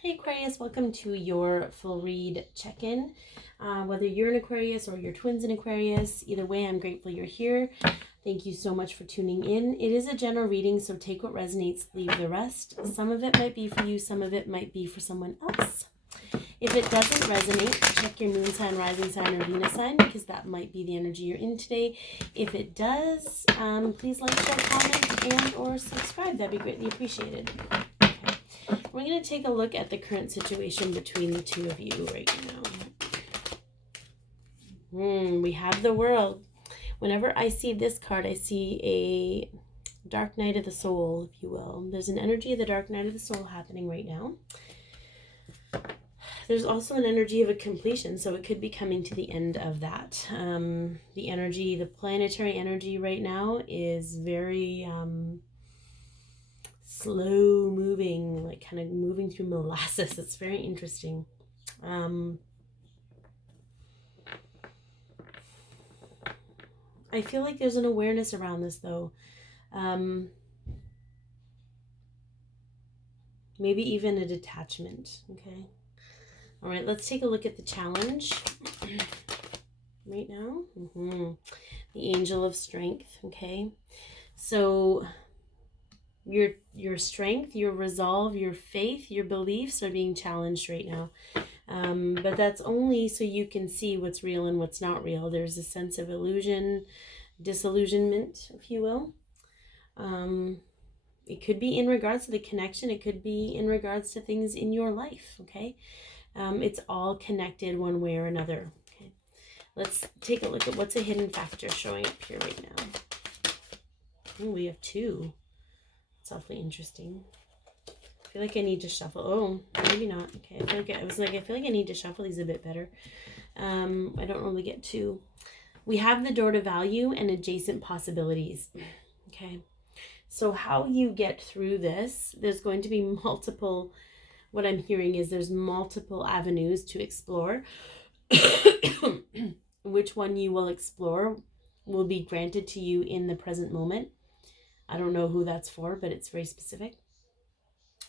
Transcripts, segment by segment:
Hey Aquarius, welcome to your full read check-in. Whether you're an Aquarius or your twin's an Aquarius, either way, I'm grateful you're here. Thank you so much for tuning in. It is a general reading, so take what resonates, leave the rest. Some of it might be for you, some of it might be for someone else. If it doesn't resonate, check your moon sign, rising sign, or Venus sign, because that might be the energy you're in today. If it does, please like, share, comment, and or subscribe. That'd be greatly appreciated. We're going to take a look at the current situation between the two of you right now. We have the World. Whenever I see this card, I see a dark night of the soul, if you will. There's an energy of the dark night of the soul happening right now. There's also an energy of a completion, so it could be coming to the end of that. The energy, the planetary energy right now is very slow moving, like kind of moving through molasses. It's very interesting. I feel like there's an awareness around this though. Maybe even a detachment. Okay. All right, let's take a look at the challenge right now. The Angel of Strength. Okay. So your strength, your resolve, your faith, your beliefs are being challenged right now. But that's only so you can see what's real and what's not real. There's a sense of illusion, disillusionment, if you will. It could be in regards to the connection. It could be in regards to things in your life, okay? It's all connected one way or another. Okay. Let's take a look at what's a hidden factor showing up here right now. Oh, we have two. It's awfully interesting. I feel like I need to shuffle. Oh, maybe not. Okay, I feel like I need to shuffle these a bit better. I don't really get two. We have the door to value and adjacent possibilities. Okay, so how you get through this, there's going to be multiple, what I'm hearing is there's multiple avenues to explore. Which one you will explore will be granted to you in the present moment. I don't know who that's for, but it's very specific.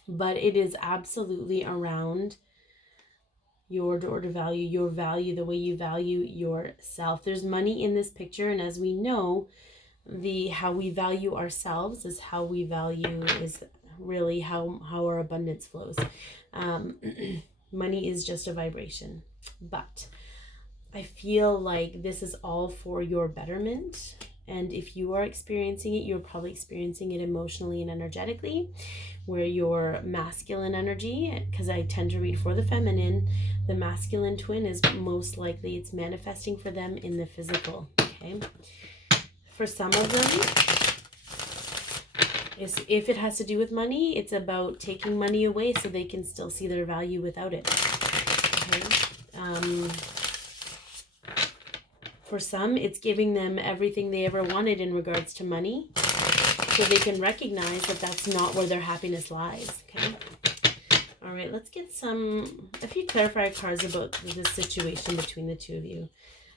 But it is absolutely around your door to value, your value, the way you value yourself. There's money in this picture, and as we know, how we value ourselves is how we value, is really how our abundance flows. Money is just a vibration, but I feel like this is all for your betterment. And if you are experiencing it, you're probably experiencing it emotionally and energetically, where your masculine energy, because I tend to read for the feminine, the masculine twin is most likely it's manifesting for them in the physical. Okay. For some of them, if it has to do with money, it's about taking money away so they can still see their value without it. Okay. For some, it's giving them everything they ever wanted in regards to money, so they can recognize that that's not where their happiness lies. Okay. All right, let's get a few clarifier cards about this situation between the two of you,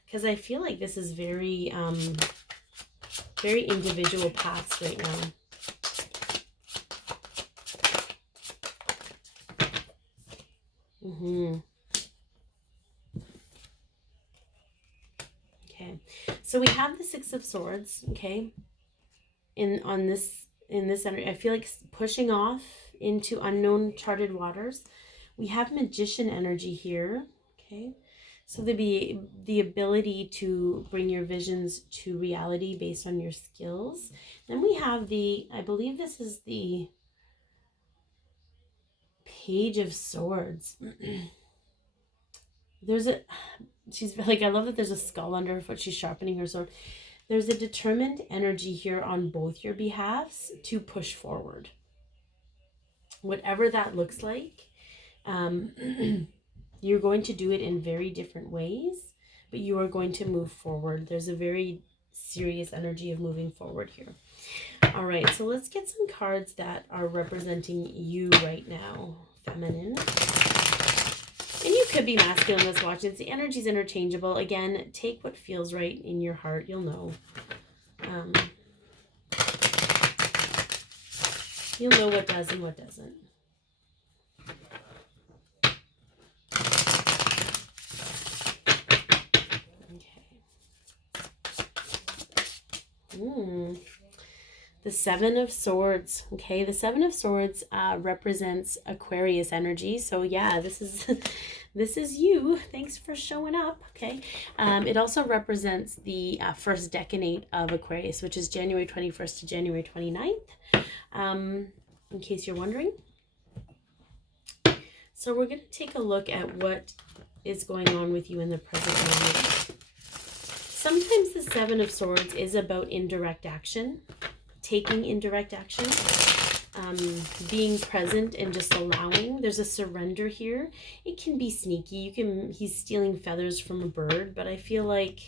because I feel like this is very, very individual paths right now. Okay, so we have the Six of Swords. Okay, in this energy, I feel like pushing off into unknown charted waters. We have Magician energy here. Okay, so there'd be the ability to bring your visions to reality based on your skills. Then we have I believe this is the Page of Swords. She's like, I love that there's a skull under her foot. She's sharpening her sword. There's a determined energy here on both your behalves to push forward. Whatever that looks like, you're going to do it in very different ways, but you are going to move forward. There's a very serious energy of moving forward here. All right, so let's get some cards that are representing you right now, feminine. And you could be masculine that's watching. The energy's interchangeable. Again, take what feels right in your heart. You'll know. You'll know what does and what doesn't. The Seven of Swords. Okay, the Seven of Swords represents Aquarius energy. So yeah, this is this is you. Thanks for showing up. Okay, it also represents the first decade of Aquarius, which is January 21st to January 29th. In case you're wondering. So we're going to take a look at what is going on with you in the present moment. Sometimes the Seven of Swords is about indirect action, taking indirect action, being present and just allowing. There's a surrender here. It can be sneaky. He's stealing feathers from a bird, but I feel like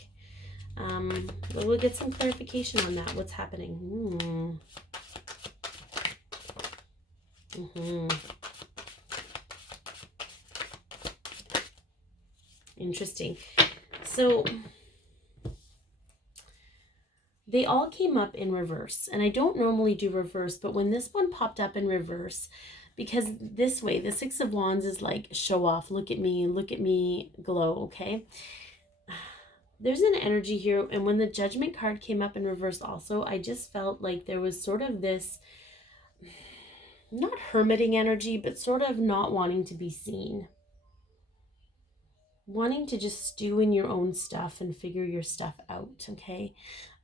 we'll get some clarification on that. What's happening? Interesting. So they all came up in reverse, and I don't normally do reverse, but when this one popped up in reverse, because this way, the Six of Wands is like show off, look at me, glow, okay? There's an energy here, and when the Judgment card came up in reverse also, I just felt like there was sort of this, not hermiting energy, but sort of not wanting to be seen. Wanting to just stew in your own stuff and figure your stuff out, okay?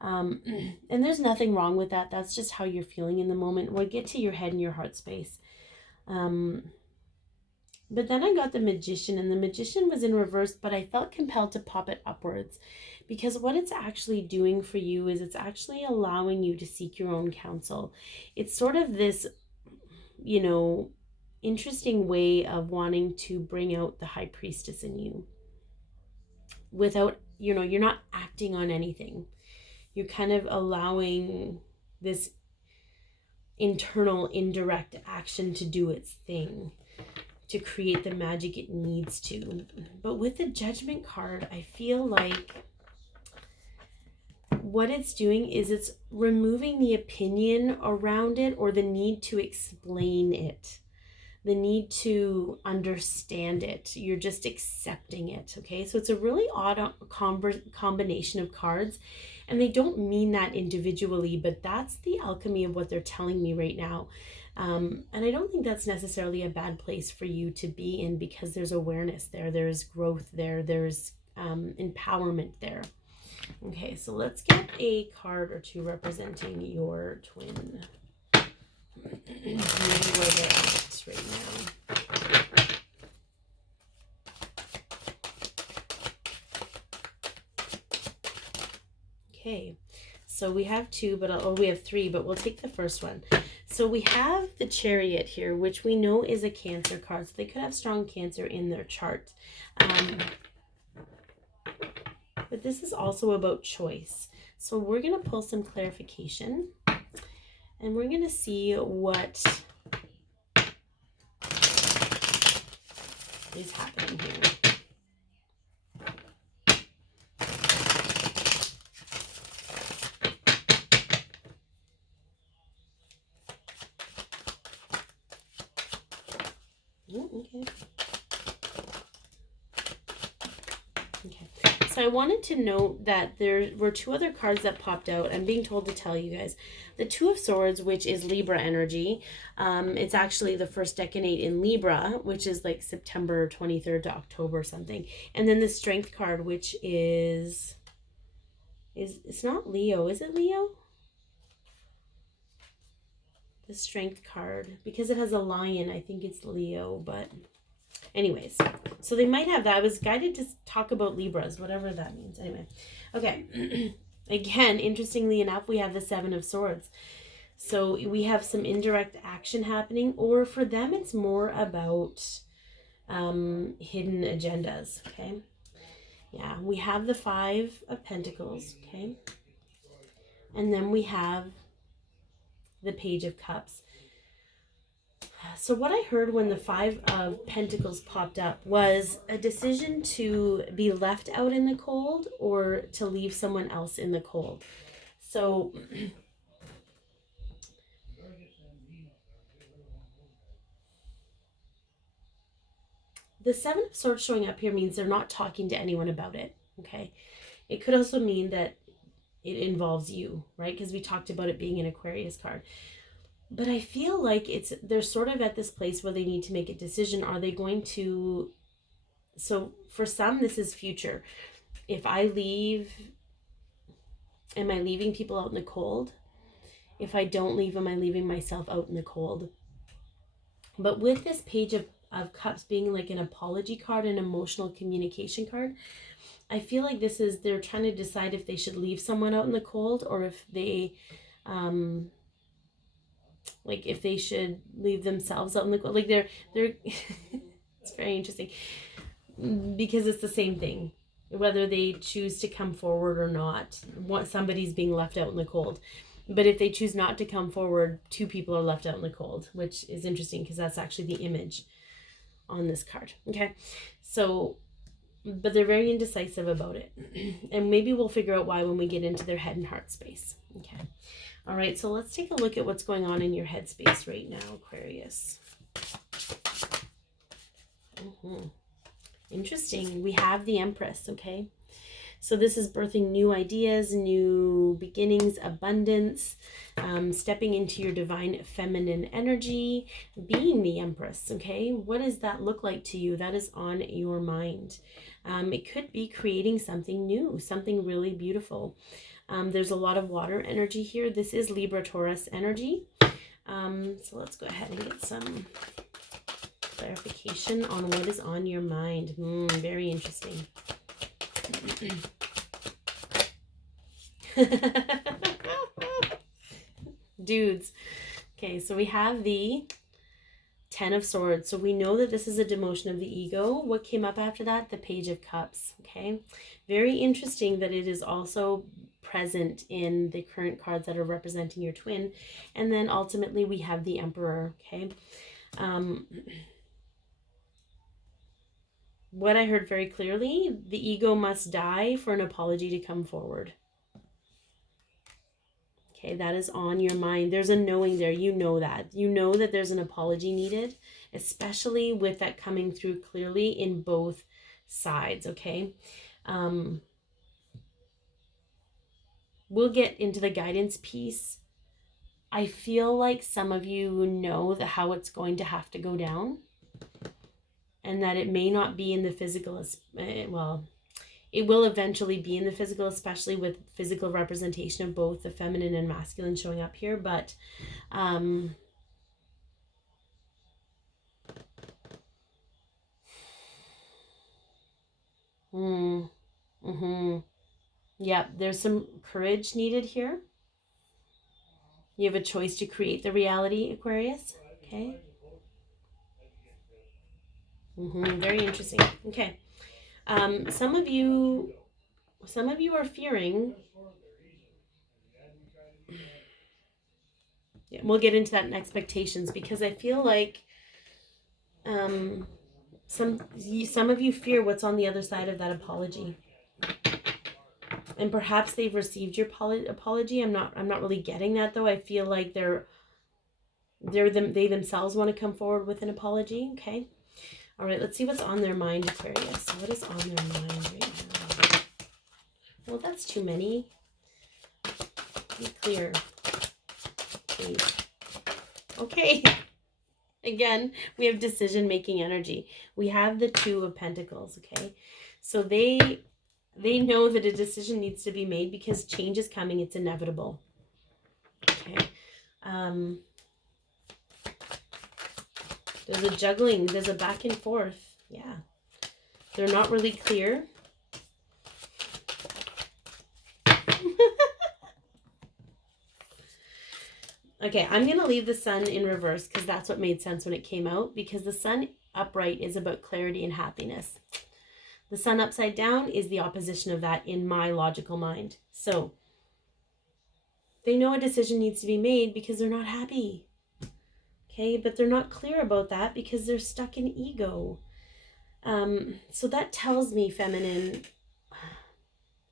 And there's nothing wrong with that. That's just how you're feeling in the moment. We'll get to your head and your heart space. But then I got the Magician, and the Magician was in reverse, but I felt compelled to pop it upwards because what it's actually doing for you is it's actually allowing you to seek your own counsel. It's sort of this, you know, interesting way of wanting to bring out the High Priestess in you without, you know, you're not acting on anything. You're kind of allowing this internal indirect action to do its thing, to create the magic it needs to. But with the Judgment card, I feel like what it's doing is it's removing the opinion around it or the need to explain it, the need to understand it. You're just accepting it, okay? So it's a really odd combination of cards, and they don't mean that individually, but that's the alchemy of what they're telling me right now. And I don't think that's necessarily a bad place for you to be in, because there's awareness there, there's growth there, there's empowerment there. Okay, so let's get a card or two representing your twin. Maybe where they're at right now. Okay, so we have two, but we have three, but we'll take the first one. So we have the Chariot here, which we know is a Cancer card. So they could have strong Cancer in their chart. But this is also about choice. So we're going to pull some clarification, and we're going to see what is happening here. Okay. So I wanted to note that there were two other cards that popped out. I'm being told to tell you guys. The Two of Swords, which is Libra energy. It's actually the first decade in Libra, which is like September 23rd to October something. And then the Strength card, which is it's not Leo. Is it Leo? The Strength card, because it has a lion, I think it's Leo, but anyways, so they might have that. I was guided to talk about Libras, whatever that means. Anyway, okay. Again, interestingly enough, we have the Seven of Swords. So we have some indirect action happening, or for them, it's more about hidden agendas, okay? Yeah, we have the Five of Pentacles, okay? And then we have the Page of Cups. So what I heard when the Five of Pentacles popped up was a decision to be left out in the cold or to leave someone else in the cold. So the Seven of Swords showing up here means they're not talking to anyone about it, okay? It could also mean that it involves you, right? Because we talked about it being an Aquarius card. But I feel like they're sort of at this place where they need to make a decision. Are they going to, so for some, this is future. If I leave, am I leaving people out in the cold? If I don't leave, am I leaving myself out in the cold? But with this Page of Cups being like an apology card, an emotional communication card, I feel like they're trying to decide if they should leave someone out in the cold, or if they, like if they should leave themselves out in the cold. Like they're it's very interesting because it's the same thing, whether they choose to come forward or not. Somebody's being left out in the cold. But if they choose not to come forward, two people are left out in the cold, which is interesting because that's actually the image on this card. Okay, so, but they're very indecisive about it. And maybe we'll figure out why when we get into their head and heart space. Okay, all right, so let's take a look at what's going on in your head space right now, Aquarius. Interesting. We have the Empress, okay? So this is birthing new ideas, new beginnings, abundance, stepping into your divine feminine energy, being the Empress, okay? What does that look like to you? That is on your mind. It could be creating something new, something really beautiful. There's a lot of water energy here. This is Libra Taurus energy. So let's go ahead and get some clarification on what is on your mind. Very interesting. Dudes. Okay, so we have the Ten of Swords. So we know that this is a demotion of the ego. What came up after that? The Page of Cups. Okay, very interesting that it is also present in the current cards that are representing your twin. And then ultimately we have the Emperor. Okay, what I heard very clearly, the ego must die for an apology to come forward. Okay, that is on your mind. There's a knowing there. You know that. You know that there's an apology needed, especially with that coming through clearly in both sides, okay? We'll get into the guidance piece. I feel like some of you know how it's going to have to go down, and that it may not be in the physical, well, it will eventually be in the physical, especially with physical representation of both the feminine and masculine showing up here. But yeah, there's some courage needed here. You have a choice to create the reality, Aquarius. Okay. Very interesting. Okay. Some of you are fearing. Yeah, we'll get into that in expectations, because I feel like some of you fear what's on the other side of that apology. And perhaps they've received your apology. I'm not really getting that, though. I feel like they themselves want to come forward with an apology. Okay. All right, let's see what's on their mind, Aquarius. What is on their mind right now? Well, that's too many. Be clear, please. Okay. Again, we have decision-making energy. We have the Two of Pentacles, okay? So they know that a decision needs to be made because change is coming. It's inevitable. Okay. There's a juggling. There's a back and forth. Yeah. They're not really clear. Okay, I'm going to leave the Sun in reverse because that's what made sense when it came out, because the Sun upright is about clarity and happiness. The Sun upside down is the opposition of that in my logical mind. So they know a decision needs to be made because they're not happy. Okay, but they're not clear about that because they're stuck in ego. So that tells me, feminine,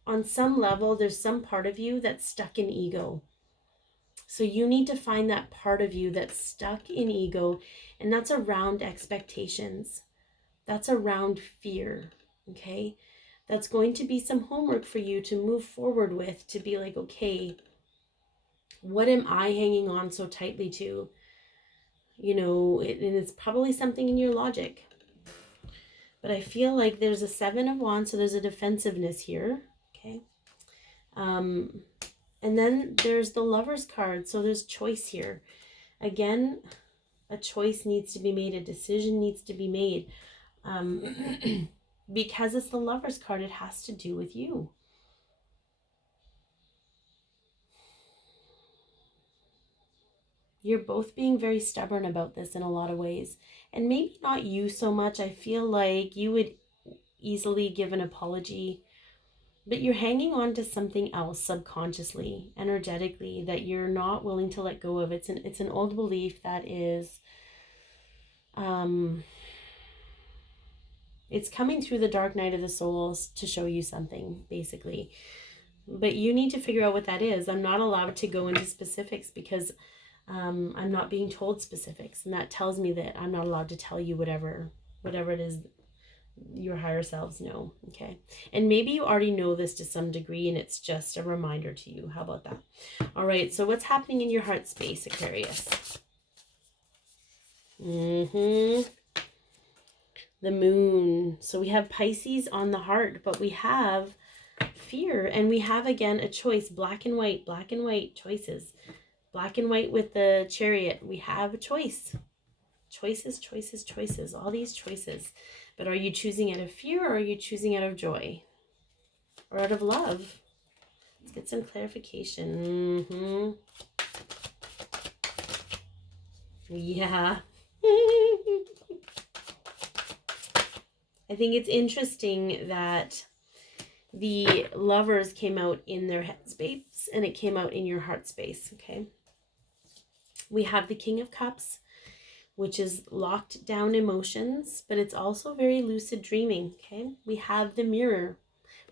on some level, there's some part of you that's stuck in ego. So you need to find that part of you that's stuck in ego, and that's around expectations. That's around fear, okay? That's going to be some homework for you to move forward with, to be like, okay, what am I hanging on so tightly to? You know, and it's probably something in your logic. But I feel like there's a 7 of Wands, so there's a defensiveness here. Okay. And then there's the Lover's card, so there's choice here. Again, a choice needs to be made, a decision needs to be made. Because it's the Lover's card, it has to do with you. You're both being very stubborn about this in a lot of ways. And maybe not you so much. I feel like you would easily give an apology, but you're hanging on to something else subconsciously, energetically, that you're not willing to let go of. It's an old belief that is, it's coming through the dark night of the souls to show you something, basically. But you need to figure out what that is. I'm not allowed to go into specifics because I'm not being told specifics, and that tells me that I'm not allowed to tell you whatever it is your higher selves know. Okay, and maybe you already know this to some degree, and it's just a reminder to you. How about that? All right, so what's happening in your heart space, Aquarius? The moon. So we have Pisces on the heart, but we have fear, and we have again a choice. Black and white choices. Black and white with the Chariot. We have a choice. Choices. All these choices. But are you choosing out of fear, or are you choosing out of joy? Or out of love? Let's get some clarification. Yeah. I think it's interesting that the Lovers came out in their head space and it came out in your heart space, okay? We have the King of Cups, which is locked down emotions, but it's also very lucid dreaming, okay? We have the Mirror,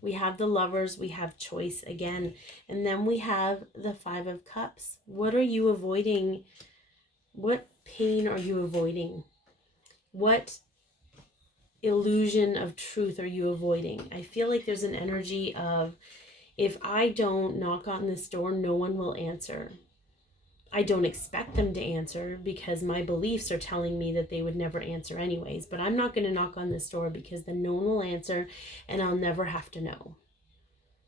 we have the Lovers, we have choice again, and then we have the 5 of Cups. What are you avoiding? What pain are you avoiding? What illusion of truth are you avoiding? I feel like there's an energy of, if I don't knock on this door, no one will answer. I don't expect them to answer because my beliefs are telling me that they would never answer anyways, but I'm not going to knock on this door because then no one will answer and I'll never have to know.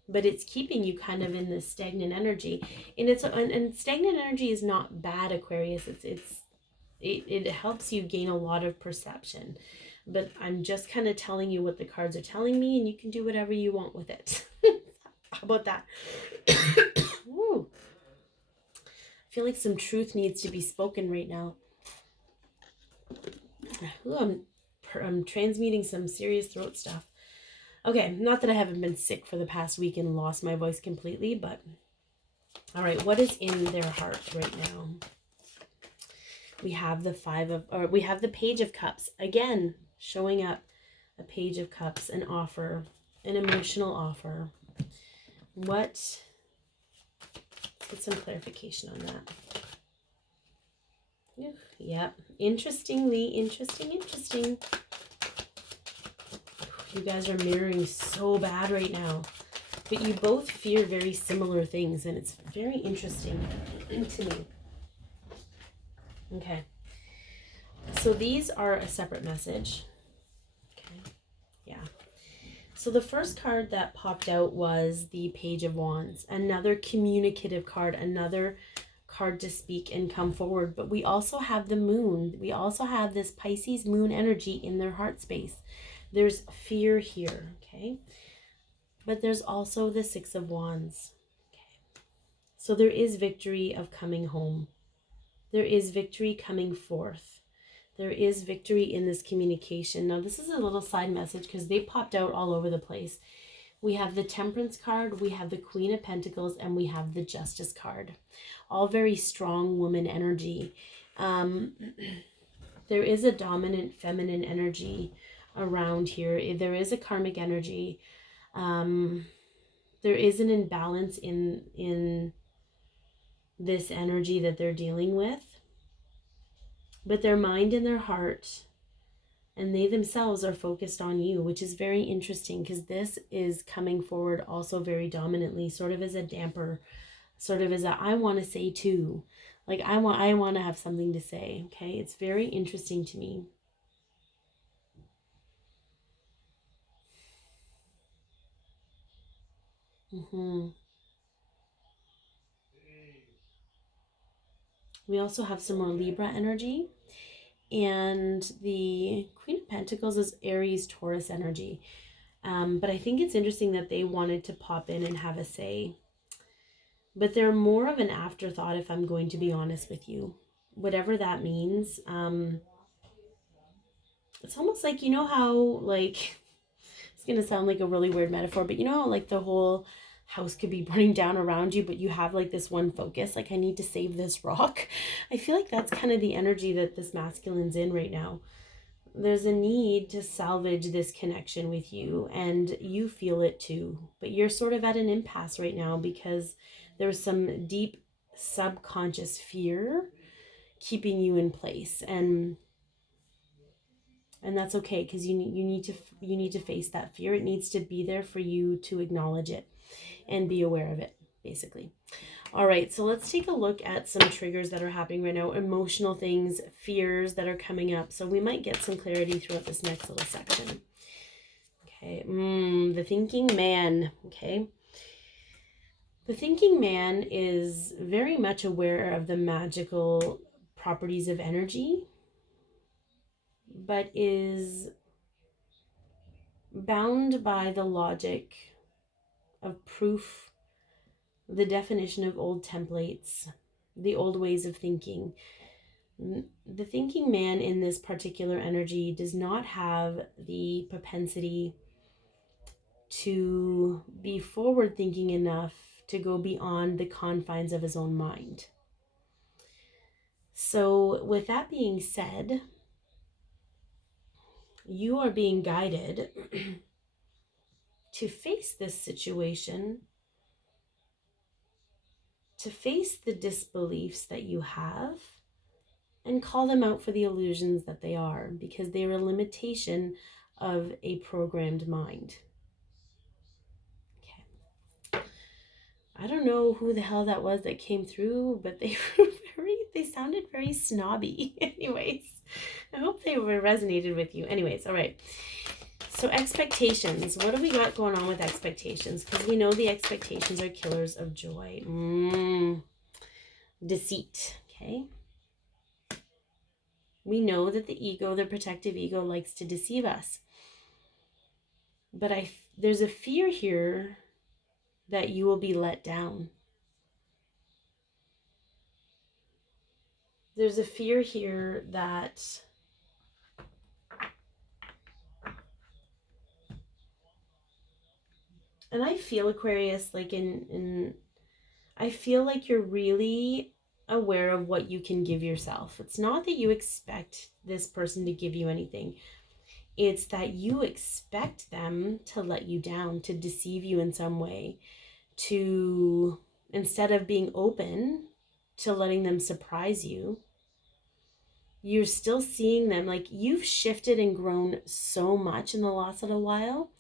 But it's keeping you kind of in this stagnant energy, and stagnant energy is not bad, Aquarius. It helps you gain a lot of perception. But I'm just kind of telling you what the cards are telling me, and you can do whatever you want with it. How about that? Ooh. I feel like some truth needs to be spoken right now. Ooh, I'm transmuting some serious throat stuff. Okay, not that I haven't been sick for the past week and lost my voice completely, but all right, what is in their heart right now? We have the we have the Page of Cups again showing up. A Page of Cups, an offer, an emotional offer. Let's get some clarification on that. Yep. Interesting. You guys are mirroring so bad right now. But you both fear very similar things, and it's very interesting to me. Okay. So these are a separate message. Okay. Yeah. So the first card that popped out was the Page of Wands, another communicative card, another card to speak and come forward. But we also have the Moon. We also have this Pisces Moon energy in their heart space. There's fear here, okay? But there's also the 6 of Wands. Okay. So there is victory of coming home. There is victory coming forth. There is victory in this communication. Now, this is a little side message because they popped out all over the place. We have the Temperance card, we have the Queen of Pentacles, and we have the Justice card. All very strong woman energy. There is a dominant feminine energy around here. There is a karmic energy. There is an imbalance in this energy that they're dealing with. But their mind and their heart and they themselves are focused on you, which is very interesting because this is coming forward also very dominantly, sort of as a damper, sort of as a I want to say too. Like I want to have something to say, okay? It's very interesting to me. We also have some more Libra energy. And the Queen of Pentacles is Aries, Taurus energy. But I think it's interesting that they wanted to pop in and have a say. But they're more of an afterthought, if I'm going to be honest with you. Whatever that means. It's almost like, you know how, like, it's going to sound like a really weird metaphor, but you know how, like, the whole house could be burning down around you, but you have, like, this one focus, like, I need to save this rock. I feel like that's kind of the energy that this masculine's in right now. There's a need to salvage this connection with you, and you feel it too, but you're sort of at an impasse right now because there's some deep subconscious fear keeping you in place, and that's okay, because you need to face that fear. It needs to be there for you to acknowledge it and be aware of it, basically. All right, so let's take a look at some triggers that are happening right now, emotional things, fears that are coming up. So we might get some clarity throughout this next little section. Okay, the thinking man, okay? The thinking man is very much aware of the magical properties of energy, but is bound by the logic of proof, the definition of old templates, the old ways of thinking. The thinking man in this particular energy does not have the propensity to be forward thinking enough to go beyond the confines of his own mind. So with that being said, you are being guided to face this situation, to face the disbeliefs that you have, and call them out for the illusions that they are, because they are a limitation of a programmed mind. Okay. I don't know who the hell that was that came through, but they sounded very snobby. Anyways, I hope they resonated with you. Anyways, all right. So expectations. What do we got going on with expectations? Because we know the expectations are killers of joy. Deceit. Okay. We know that the ego, the protective ego, likes to deceive us. But there's a fear here that you will be let down. There's a fear here that and I feel, Aquarius, like I feel like you're really aware of what you can give yourself. It's not that you expect this person to give you anything. It's that you expect them to let you down, to deceive you in some way, to, instead of being open to letting them surprise you, you're still seeing them. Like, you've shifted and grown so much in the last little while.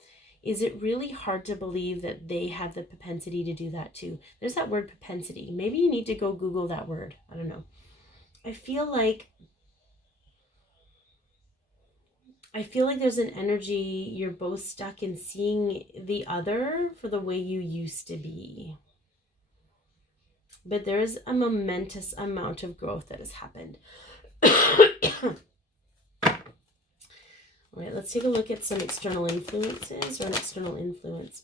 Is it really hard to believe that they have the propensity to do that too? There's that word propensity. Maybe you need to go Google that word. I don't know. I feel like there's an energy, you're both stuck in seeing the other for the way you used to be. But there's a momentous amount of growth that has happened. All right, let's take a look at some external influences or an external influence.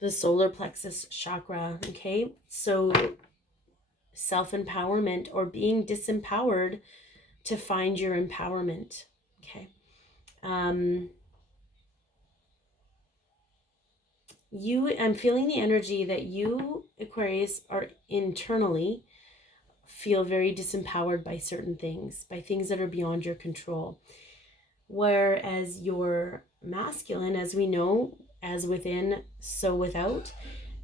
The solar plexus chakra, okay? So self-empowerment, or being disempowered to find your empowerment, okay? I'm feeling the energy that you, Aquarius, are internally feel very disempowered by certain things, by things that are beyond your control. Whereas your masculine, as we know, as within, so without,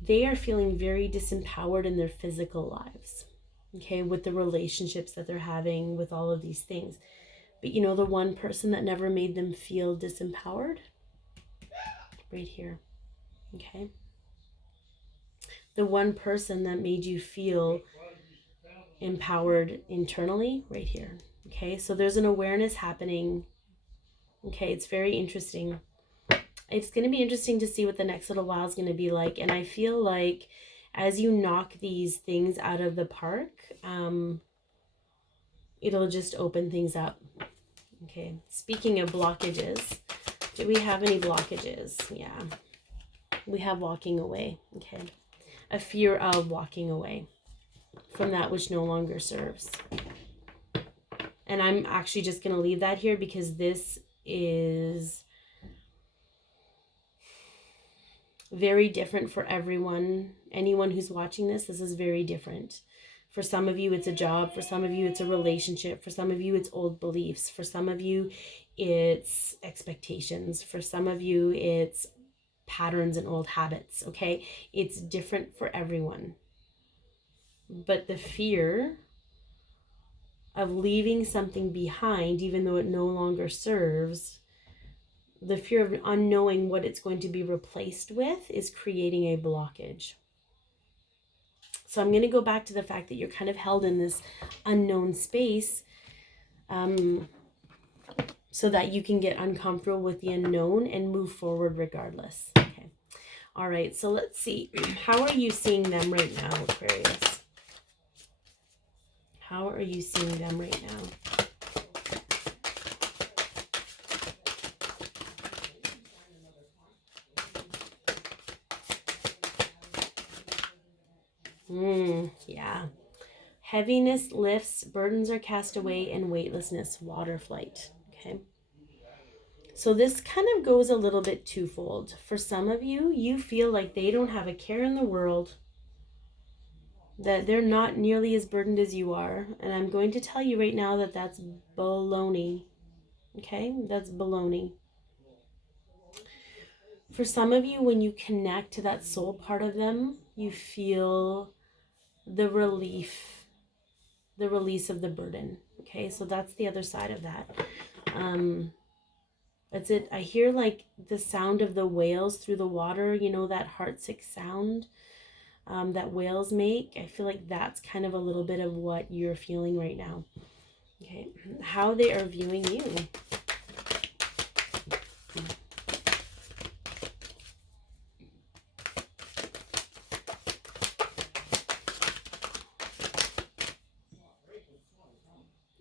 they are feeling very disempowered in their physical lives, okay, with the relationships that they're having, with all of these things. But you know, the one person that never made them feel disempowered? Right here. Okay. The one person that made you feel empowered internally? Right here. Okay. So there's an awareness happening. Okay. It's very interesting. It's going to be interesting to see what the next little while is going to be like. And I feel like as you knock these things out of the park, it'll just open things up. Okay. Speaking of blockages, do we have any blockages? Yeah. We have walking away. Okay. A fear of walking away from that which no longer serves. And I'm actually just going to leave that here because this is very different for everyone. Anyone who's watching this is very different. For some of you, it's a job. For some of you, it's a relationship. For some of you, it's old beliefs. For some of you, it's expectations. For some of you, it's patterns and old habits. Okay? It's different for everyone. But the fear of leaving something behind, even though it no longer serves, the fear of unknowing what it's going to be replaced with is creating a blockage. So I'm going to go back to the fact that you're kind of held in this unknown space so that you can get uncomfortable with the unknown and move forward regardless. Okay. All right. So let's see. How are you seeing them right now, Aquarius? How are you seeing them right now? Yeah. Heaviness lifts, burdens are cast away, and weightlessness, water flight. Okay. So this kind of goes a little bit twofold. For some of you, you feel like they don't have a care in the world, that they're not nearly as burdened as you are. And I'm going to tell you right now that that's baloney. Okay. That's baloney. For some of you, when you connect to that soul part of them, you feel the relief, the release of the burden. Okay, so that's the other side of that. That's it. I hear like the sound of the whales through the water, you know, that heartsick sound that whales make. I feel like that's kind of a little bit of what you're feeling right now. Okay, how they are viewing you.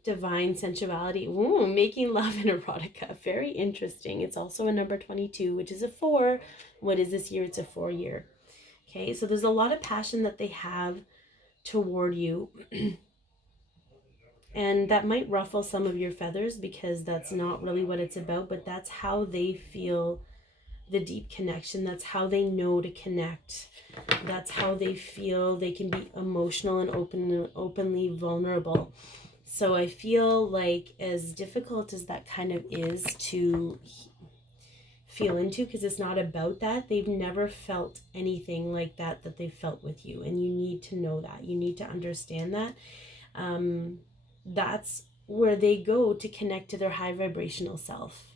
Divine sensuality. Ooh, making love in erotica. Very interesting. It's also a number 22, which is a 4. What is this year? It's a 4 year. Okay, so there's a lot of passion that they have toward you. And that might ruffle some of your feathers because that's not really what it's about, but that's how they feel the deep connection. That's how they know to connect. That's how they feel they can be emotional and openly vulnerable. So I feel like as difficult as that kind of is to feel into, because it's not about that, they've never felt anything like that they've felt with you. And you need to know that. You need to understand that. That's where they go to connect to their high vibrational self.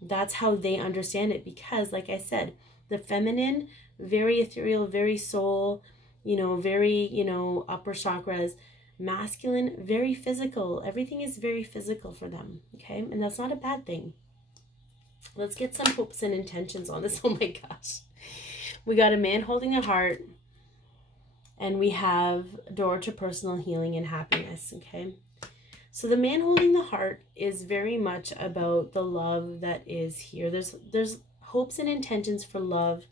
That's how they understand it, because like I said, the feminine, very ethereal, very soul, very, upper chakras. Masculine, very physical. Everything is very physical for them. Okay. And that's not a bad thing. Let's get some hopes and intentions on this. Oh my gosh. We got a man holding a heart, and we have a door to personal healing and happiness. Okay. So the man holding the heart is very much about the love that is here. There's hopes and intentions for love,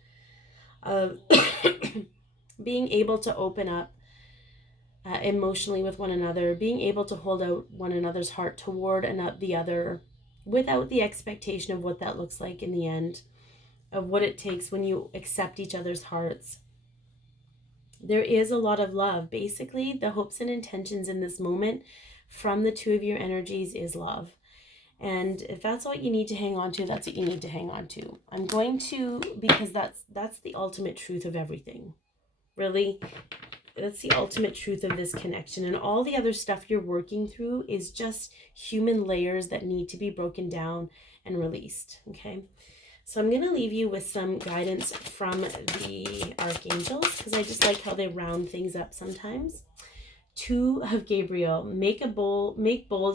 of being able to open up emotionally with one another, being able to hold out one another's heart toward the other without the expectation of what that looks like in the end, of what it takes when you accept each other's hearts. There is a lot of love. Basically, the hopes and intentions in this moment from the two of your energies is love. And if that's what you need to hang on to, that's what you need to hang on to. I'm going to, because that's the ultimate truth of everything. Really, That's the ultimate truth of this connection. And all the other stuff you're working through is just human layers that need to be broken down and released. Okay. So I'm going to leave you with some guidance from the archangels, because I just like how they round things up sometimes. 2 of Gabriel, make bold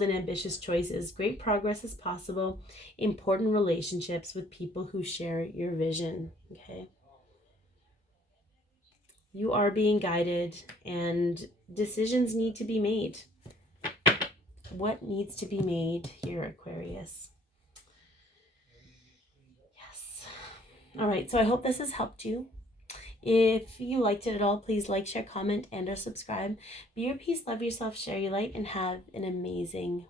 and ambitious choices. Great progress is possible. Important relationships with people who share your vision. Okay. You are being guided and decisions need to be made. What needs to be made here, Aquarius? Yes. All right. So I hope this has helped you. If you liked it at all, please like, share, comment, and or subscribe. Be your peace, love yourself, share your light, and have an amazing